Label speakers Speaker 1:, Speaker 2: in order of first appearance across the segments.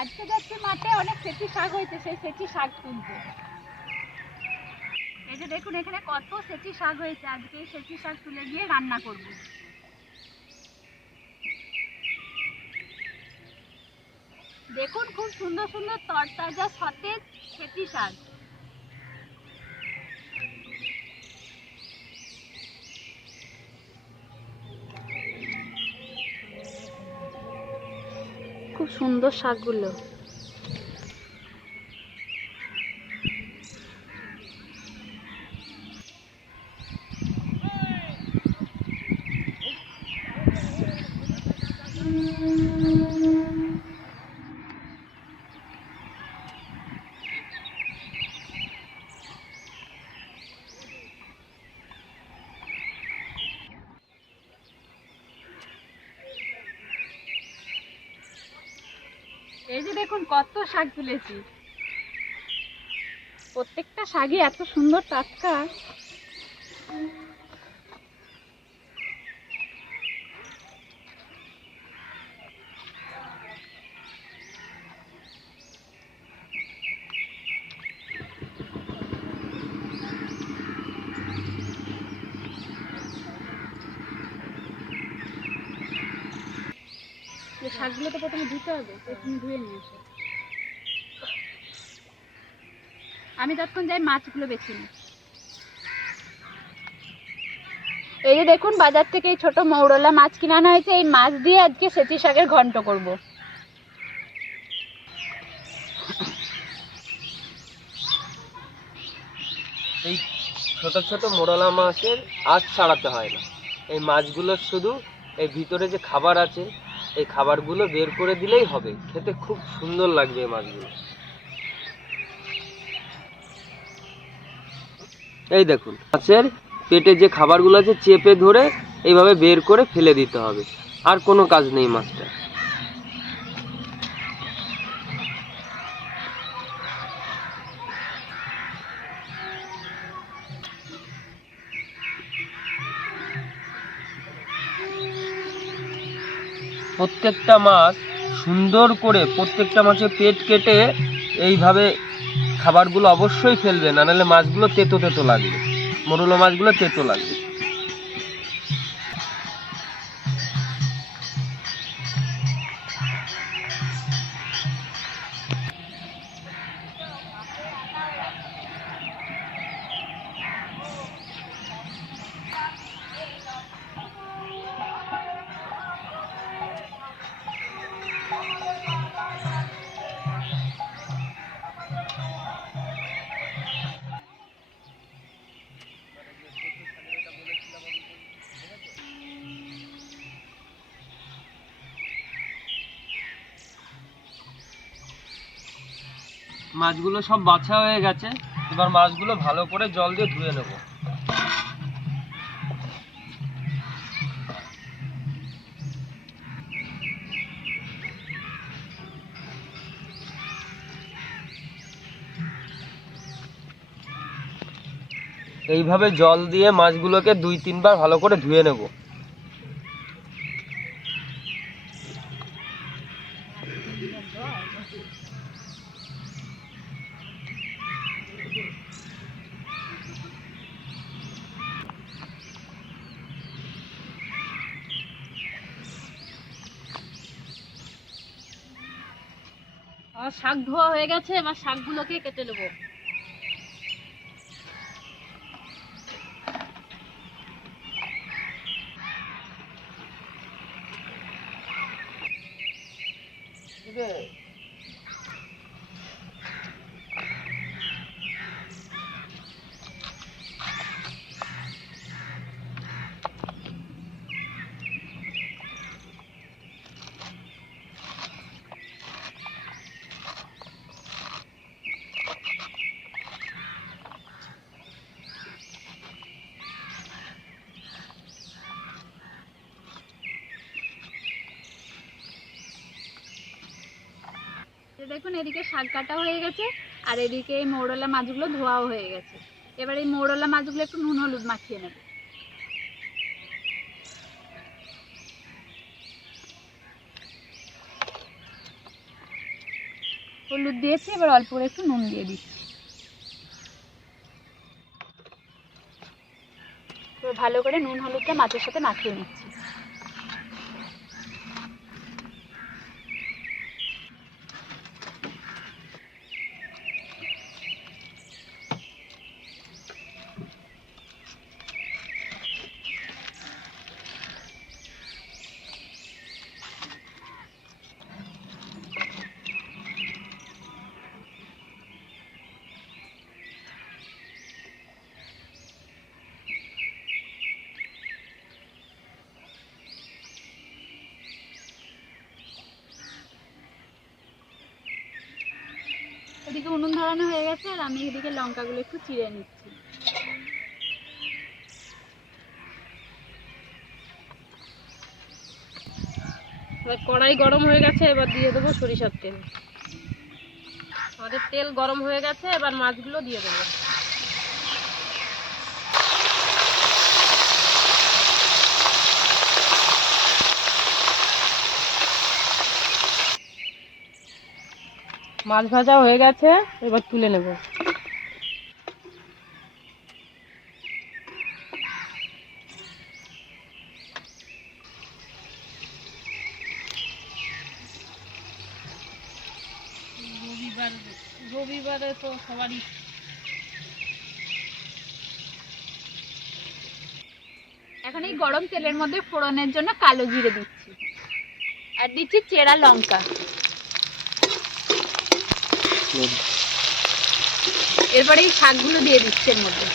Speaker 1: আজকে যাচ্ছে মাঠে অনেক সেচি শাক হয়েছে, সেই সেচি শাক তুলতে এই যে দেখুন, এখানে কত সেচি শাক হয়েছে। আজকে এই সেচি শাক তুলে গিয়ে রান্না করব। দেখুন, খুব সুন্দর সুন্দর তরতাজা সতেজ সেচি শাক। খুব সুন্দর শাকগুলো। এই যে দেখুন কত শাক তুলেছি। প্রত্যেকটা শাকই এত সুন্দর টাটকা। শাকগুলো তো প্রথমে ধুতে হবে তো তুমি ধুয়ে নিয়ে এসো। আমি তখন যাই মাছগুলো বেছে নিই। এই যে দেখুন, বাজার থেকে এই ছোট মৌরলা মাছ কিনে আনা হয়েছে, এই মাছ দিয়ে আজকে সেচি শাকের ঘন্ট করব।
Speaker 2: এই ছোট ছোট মোরলা মাছের আজ ছাড়াতে হয় না। এই মাছগুলোর শুধু এই ভিতরে যে খাবার আছে এই খাবারগুলো বের করে দিলেই হবে। খেতে খুব সুন্দর লাগবে মাছগুলো। এই দেখুন, মাছের পেটে যে খাবারগুলো আছে, চেপে ধরে এইভাবে বের করে ফেলে দিতে হবে। আর কোনো কাজ নেই মাছটা। প্রত্যেকটা মাছ সুন্দর করে প্রত্যেকটা মাছের পেট কেটে এইভাবে খাবারগুলো অবশ্যই ফেলবে, না নাহলে মাছগুলো তেতো তেতো লাগবে, মরুলো মাছগুলো তেতো লাগবে। মাছগুলো সব বাছা হয়ে গেছে। এবার মাছগুলো ভালো করে জল দিয়ে ধুয়ে নেব। এইভাবে জল দিয়ে মাছগুলোকে দুই তিনবার ভালো করে ধুয়ে নেব।
Speaker 1: আর শাক ধোয়া হয়ে গেছে এবার শাকগুলোকে কেটে নেব। তো দেখুন, এদিকে শাক কাটা হয়ে গেছে, আর এদিকে এই মৌরলা মাছগুলো ধোয়াও হয়ে গেছে। এবার এই মৌরলা মাছগুলো একটু নুন হলুদ মাখিয়ে নেব। হলুদ দিয়েছি, এবার অল্প করে একটু নুন দিয়ে দিচ্ছি। ভালো করে নুন হলুদটা মাছের সাথে মাখিয়ে নিচ্ছি। এদিকে উনুন ধরানো হয়ে গেছে আর আমি এদিকে লঙ্কাগুলো একটু চিড়ে নিচ্ছি।
Speaker 3: কড়াই গরম হয়ে গেছে, এবার দিয়ে দেবো সরিষার তেল। আমাদের তেল গরম হয়ে গেছে, এবার মাছগুলো দিয়ে দেবো। মাছ ভাজা হয়ে গেছে, এবার তুলে নেব। রবিবার তো সবারই।
Speaker 1: এখন এই গরম তেলের মধ্যে ফোড়নের জন্য কালো জিরে দিচ্ছি। আর দিচ্ছি চেরা লঙ্কা। এরপরে এই শাকগুলো দিয়ে দিচ্ছি এর মধ্যে।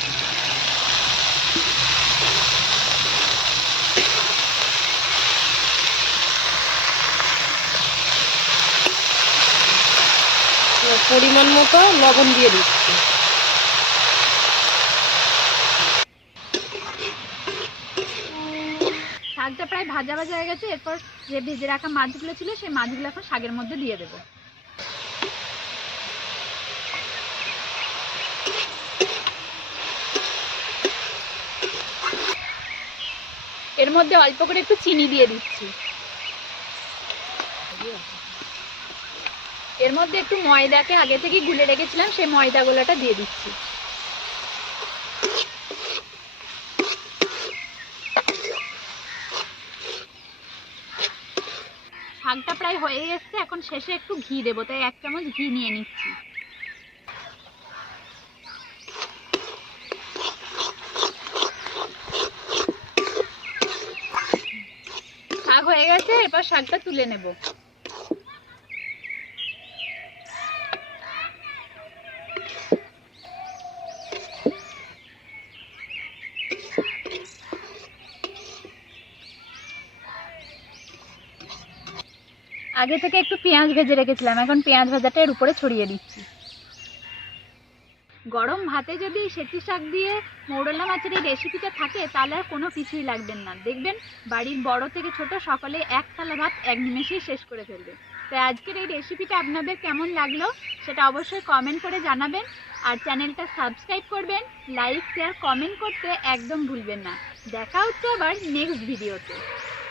Speaker 3: পরিমাণ মতো লবণ দিয়ে দিচ্ছি।
Speaker 1: শাকটা প্রায় ভাজা ভাজা হয়ে গেছে, এরপর যে ভেজে রাখা মাছগুলো ছিল, সেই মাছগুলো এখন শাকের মধ্যে দিয়ে দেবো। এর মধ্যে অল্প করে একটু চিনি দিয়ে দিচ্ছি। এর মধ্যে একটু ময়দাকে আগে থেকে গুলে রেখেছিলাম, সেই ময়দা গোলাটা দিয়ে দিচ্ছি। শাকটা প্রায় হয়ে এসছে, এখন শেষে একটু ঘি দেবো, তাই এক চামচ ঘি নিয়ে নিচ্ছি শাক হয়ে গেছে এরপর শাকটা তুলে নেব। আগে থেকে একটু পেঁয়াজ ভেজে রেখেছিলাম, এখন পেঁয়াজ ভাজাটা এর উপরে ছড়িয়ে দিচ্ছি। ভাতে যদি সেচি শাক দিয়ে মৌরলা মাছের এই রেসিপিটা থাকে, তাহলে আর কোনো কিছুই লাগবেন না। দেখবেন বাড়ির বড় থেকে ছোট সকলে এক থালা ভাত এক নিমেষেই শেষ করে ফেলবে। তাই আজকের এই রেসিপিটা আপনাদের কেমন লাগল সেটা অবশ্যই কমেন্ট করে জানাবেন। আর চ্যানেলটা সাবস্ক্রাইব করবেন লাইক শেয়ার কমেন্ট করতে একদম ভুলবেন না। দেখা হচ্ছে আবার নেক্সট ভিডিওতে